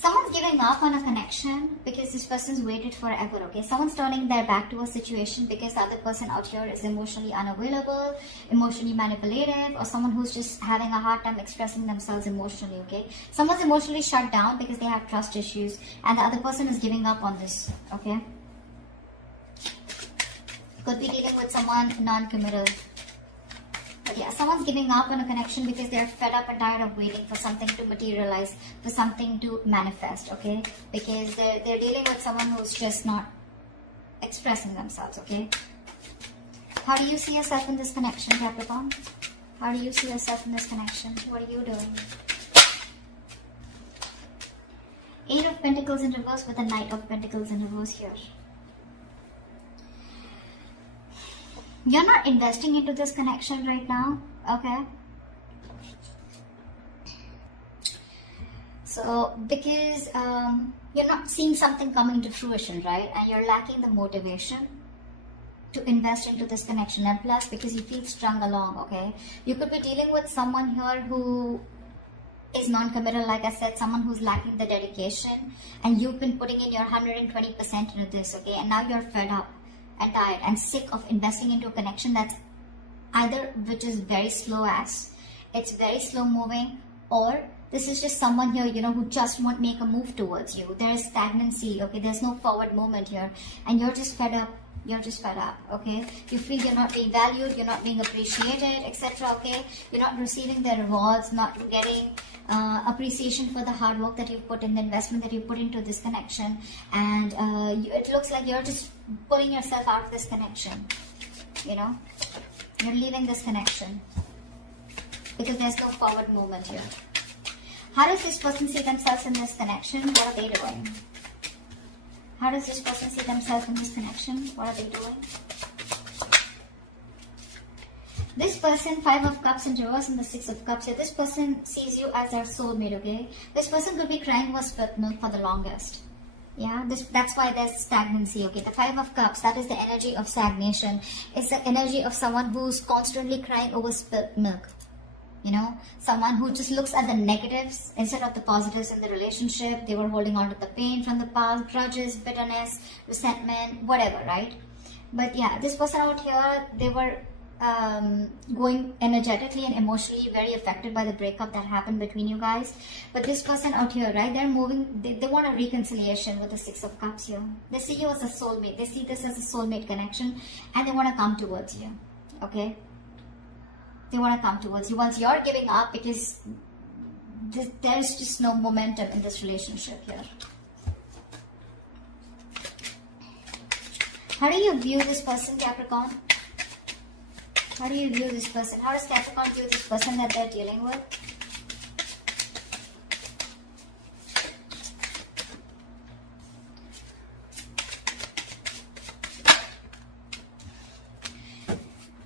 Someone's giving up on a connection because this person's waited forever, okay? Someone's turning their back to a situation because the other person out here is emotionally unavailable, emotionally manipulative, or someone who's just having a hard time expressing themselves emotionally, okay? Someone's emotionally shut down because they have trust issues, and the other person is giving up on this, okay? Could be dealing with someone non-committal. But yeah, someone's giving up on a connection because they're fed up and tired of waiting for something to materialize, for something to manifest, okay? Because they're dealing with someone who's just not expressing themselves, okay? How do you see yourself in this connection, Capricorn? How do you see yourself in this connection? What are you doing? Eight of Pentacles in reverse with a Knight of Pentacles in reverse here. You're not investing into this connection right now, okay? So, because you're not seeing something coming to fruition, right? And you're lacking the motivation to invest into this connection. And plus, because you feel strung along, okay? You could be dealing with someone here who is non-committal, like I said, someone who's lacking the dedication. And you've been putting in your 120% into this, okay? And now you're fed up and tired and sick of investing into a connection that's either which is very slow as, it's very slow moving, or this is just someone here, you know, who just won't make a move towards you. There is stagnancy, okay? There's no forward movement here, and you're just fed up. You're just fed up, okay? You feel you're not being valued, you're not being appreciated, etc., okay? You're not receiving the rewards, not getting appreciation for the hard work that you put in, the investment that you put into this connection, and it looks like you're just pulling yourself out of this connection, you know? You're leaving this connection because there's no forward movement here. How does this person see themselves in this connection? What are they doing? How does this person see themselves in this connection? What are they doing? This person, 5 of Cups in reverse and the 6 of Cups here. This person sees you as their soulmate, okay? This person could be crying over spilt milk for the longest. Yeah, that's why there's stagnancy, okay? The 5 of Cups, that is the energy of stagnation. It's the energy of someone who's constantly crying over spilt milk. You know, someone who just looks at the negatives instead of the positives in the relationship. They were holding on to the pain from the past, grudges, bitterness, resentment, whatever, right? But yeah, this person out here, they were going energetically and emotionally very affected by the breakup that happened between you guys. But this person out here, right, they're moving, they want a reconciliation with the 6 of Cups here. They see you as a soulmate. They see this as a soulmate connection, and they want to come towards you, okay? They want to come towards you once you're giving up because there's just no momentum in this relationship here. How do you view this person, Capricorn? How do you view this person? How does Capricorn view this person that they're dealing with?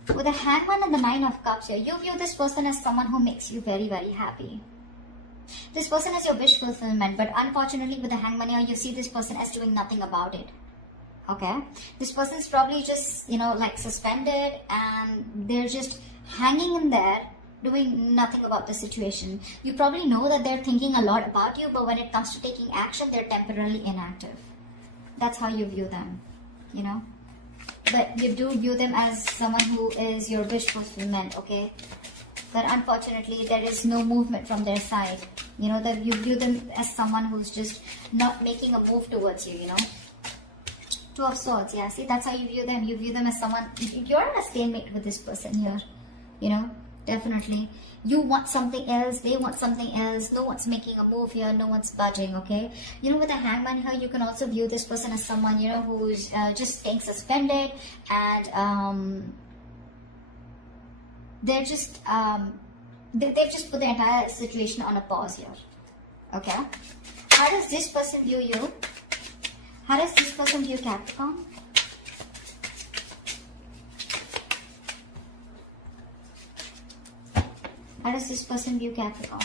With the Hangman and the 9 of Cups here, you view this person as someone who makes you very, very happy. This person is your wish fulfillment, but unfortunately with the Hangman here, you see this person as doing nothing about it. Okay? This person is probably just, you know, like suspended, and they're just hanging in there, doing nothing about the situation. You probably know that they're thinking a lot about you, but when it comes to taking action, they're temporarily inactive. That's how you view them, you know? But you do view them as someone who is your wish fulfillment, okay? But unfortunately, there is no movement from their side. You know, that you view them as someone who's just not making a move towards you, you know? 2 of Swords, yeah. See, that's how you view them. You view them as someone, you're in a stalemate with this person here, you know? Definitely. You want something else, they want something else. No one's making a move here, no one's budging, okay? You know, with the Hangman here, you can also view this person as someone, you know, who's just staying suspended, and they're just, they've just put the entire situation on a pause here, okay? How does this person view you? How does this person view Capricorn? How does this person view Capricorn?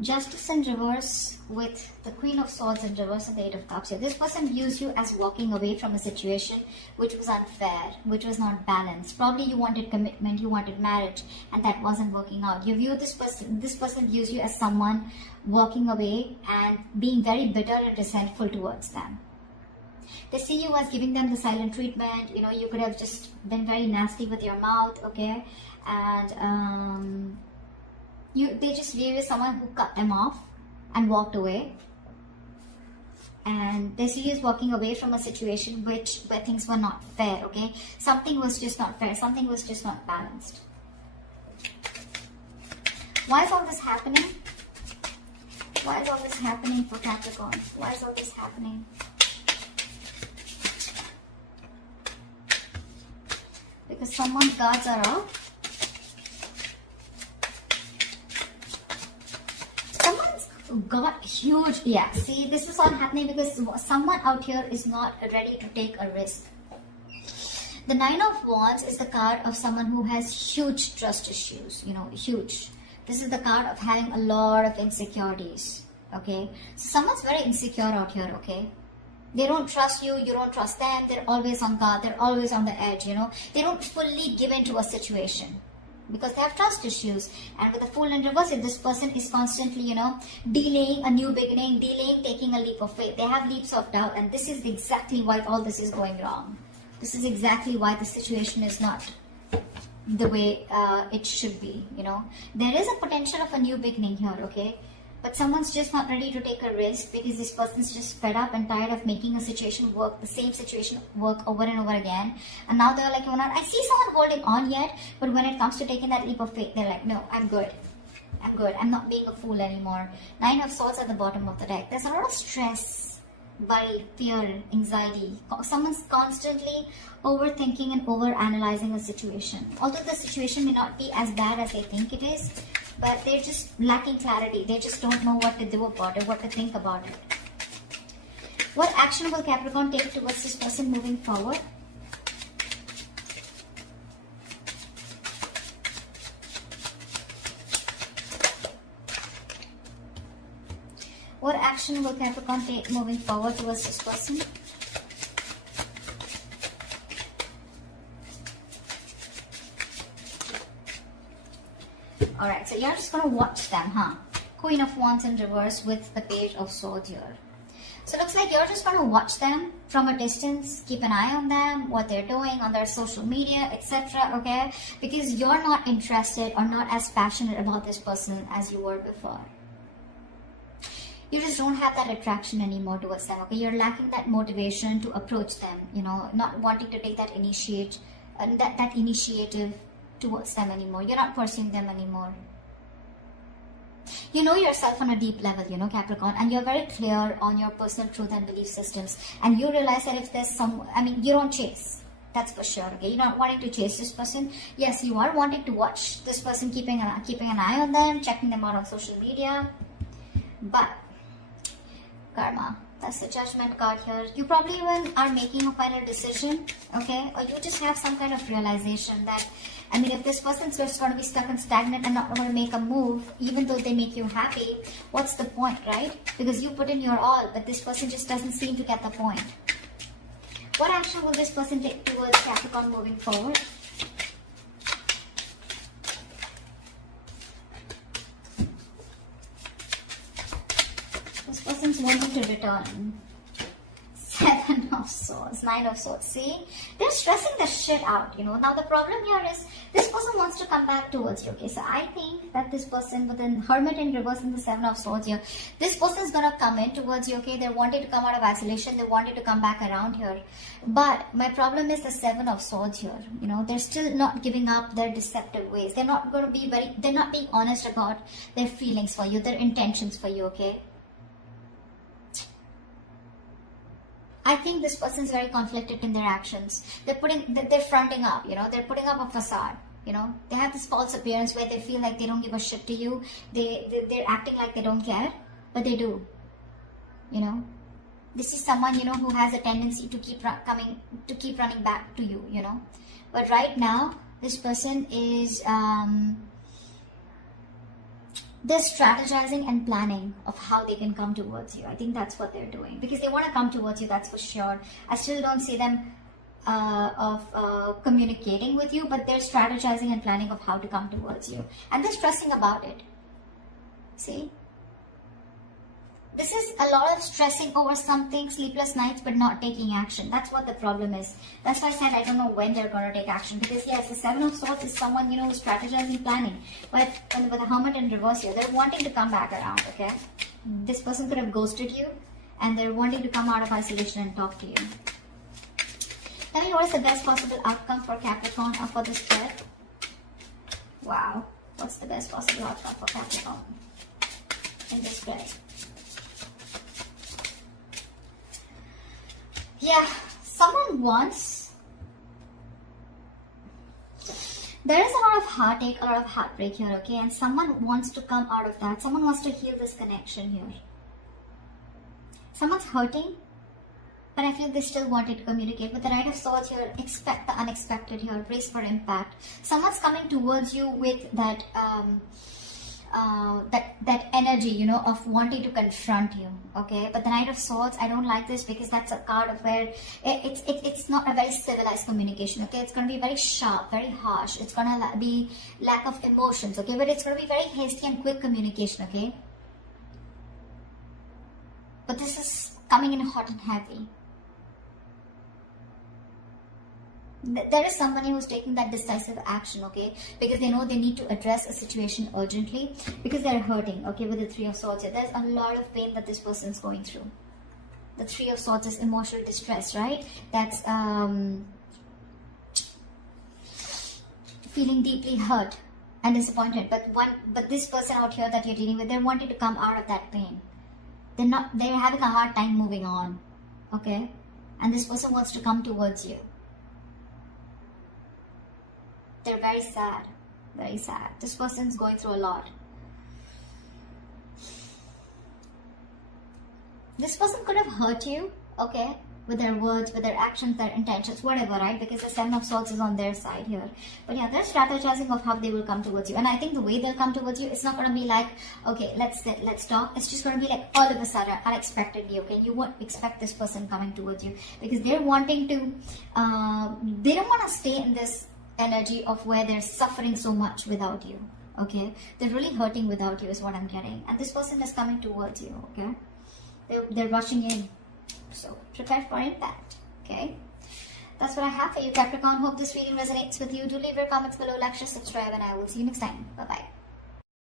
Justice in reverse with the Queen of Swords in reverse and the Eight of Cups here. This person views you as walking away from a situation which was unfair, which was not balanced. Probably you wanted commitment, you wanted marriage, and that wasn't working out. You view this person views you as someone walking away and being very bitter and resentful towards them. They see you as giving them the silent treatment. You know, you could have just been very nasty with your mouth, okay? And they just view you as someone who cut them off and walked away. And they see you as walking away from a situation where things were not fair, okay? Something was just not fair. Something was just not balanced. Why is all this happening? Why is all this happening for Capricorn? Why is all this happening? Because someone's guards are up. Someone's got huge, yeah, see, this is all happening because someone out here is not ready to take a risk. The Nine of Wands is the card of someone who has huge trust issues, you know, huge. This is the card of having a lot of insecurities, okay? So someone's very insecure out here, okay? They don't trust you, you don't trust them, they're always on guard, they're always on the edge, you know. They don't fully give into a situation because they have trust issues. And with the Fool in reverse, if this person is constantly, you know, delaying a new beginning, delaying taking a leap of faith. They have leaps of doubt, and this is exactly why all this is going wrong. This is exactly why the situation is not the way it should be, you know. There is a potential of a new beginning here, okay? But someone's just not ready to take a risk because this person's just fed up and tired of making a situation work, the same situation work over and over again. And now they're like, I see someone holding on yet, but when it comes to taking that leap of faith, they're like, no, I'm good. I'm good. I'm not being a fool anymore. Nine of Swords at the bottom of the deck. There's a lot of stress, worry, fear, anxiety. Someone's constantly overthinking and overanalyzing a situation. Although the situation may not be as bad as they think it is, but they're just lacking clarity. They just don't know what to do about it, what to think about it. What action will Capricorn take towards this person moving forward? What action will Capricorn take moving forward towards this person? Alright, so you're just going to watch them, huh? Queen of Wands in reverse with the Page of Swords here. So it looks like you're just going to watch them from a distance, keep an eye on them, what they're doing on their social media, etc. Okay? Because you're not interested or not as passionate about this person as you were before. You just don't have that attraction anymore towards them, okay? You're lacking that motivation to approach them, you know, not wanting to take that that initiative towards them anymore. You're not pursuing them anymore. You know yourself on a deep level, you know, Capricorn, and you're very clear on your personal truth and belief systems. And you realize that if there's you don't chase. That's for sure, okay? You're not wanting to chase this person. Yes, you are wanting to watch this person, keeping an eye on them, checking them out on social media. But karma, that's the Judgment card here. You probably even are making a final decision, okay? Or you just have some kind of realization that, if this person's just going to be stuck and stagnant and not going to make a move, even though they make you happy, what's the point, right? Because you put in your all, but this person just doesn't seem to get the point. What action will this person take towards Capricorn moving forward? This person's wanting to return. Seven of Swords, Nine of Swords. See, they're stressing the shit out, you know. Now the problem here is this person wants to come back towards you, okay? So I think that this person with the Hermit in reverse and the Seven of Swords here, this person's gonna come in towards you, okay? They're wanting to come out of isolation, they wanted to come back around here. But my problem is the Seven of Swords here, you know. They're still not giving up their deceptive ways. They're not going to be they're not being honest about their feelings for you, their intentions for you, okay? I think this person's very conflicted in their actions. They're fronting up, you know, they're putting up a facade, you know. They have this false appearance where they feel like they don't give a shit to you. They're acting like they don't care, but they do, you know. This is someone, you know, who has a tendency to keep running back to you, you know. But right now, this person is, they're strategizing and planning of how they can come towards you. I think that's what they're doing, because they want to come towards you, that's for sure. I still don't see them communicating with you, but they're strategizing and planning of how to come towards you, and they're stressing about it. See, this is a lot of stressing over something, sleepless nights, but not taking action. That's what the problem is. That's why I said I don't know when they're going to take action, because yes, the Seven of Swords is someone, you know, who's strategizing, planning, but with the Hermit in reverse here, they're wanting to come back around. Okay, this person could have ghosted you, and they're wanting to come out of isolation and talk to you. Tell me, what is the best possible outcome for Capricorn or for this spread? Wow. What's the best possible outcome for Capricorn in this spread? Yeah, someone wants... There is a lot of heartache, a lot of heartbreak here, okay? And someone wants to come out of that. Someone wants to heal this connection here. Someone's hurting, but I feel they still wanted to communicate. With the Knight of Swords here, expect the unexpected here, brace for impact. Someone's coming towards you with that that energy, you know, of wanting to confront you, okay? But the Knight of Swords, I don't like this, because that's a card of where it's not a very civilized communication, okay? It's going to be very sharp, very harsh. It's going to be lack of emotions, okay? But it's going to be very hasty and quick communication, okay? But this is coming in hot and heavy. There is somebody who's taking that decisive action, okay? Because they know they need to address a situation urgently, because they're hurting, okay? With the Three of Swords here, there's a lot of pain that this person's going through. The Three of Swords is emotional distress, right? That's feeling deeply hurt and disappointed. But this person out here that you're dealing with, they're wanting to come out of that pain. They're having a hard time moving on, okay? And this person wants to come towards you. They're very sad, very sad. This person's going through a lot. This person could have hurt you, okay, with their words, with their actions, their intentions, whatever, right? Because the Seven of Swords is on their side here. But yeah, they're strategizing of how they will come towards you. And I think the way they'll come towards you, it's not going to be like, okay, let's sit, let's talk. It's just going to be like all of a sudden, unexpectedly, okay? You won't expect this person coming towards you, because they're wanting to, they don't want to stay in this energy of where they're suffering so much without you, okay? They're really hurting without you is what I'm getting. And this person is coming towards you, okay? They're rushing in. So prepare for impact, okay? That's what I have for you, Capricorn. Hope this reading resonates with you. Do leave your comments below, like, share, subscribe, and I will see you next time. Bye-bye.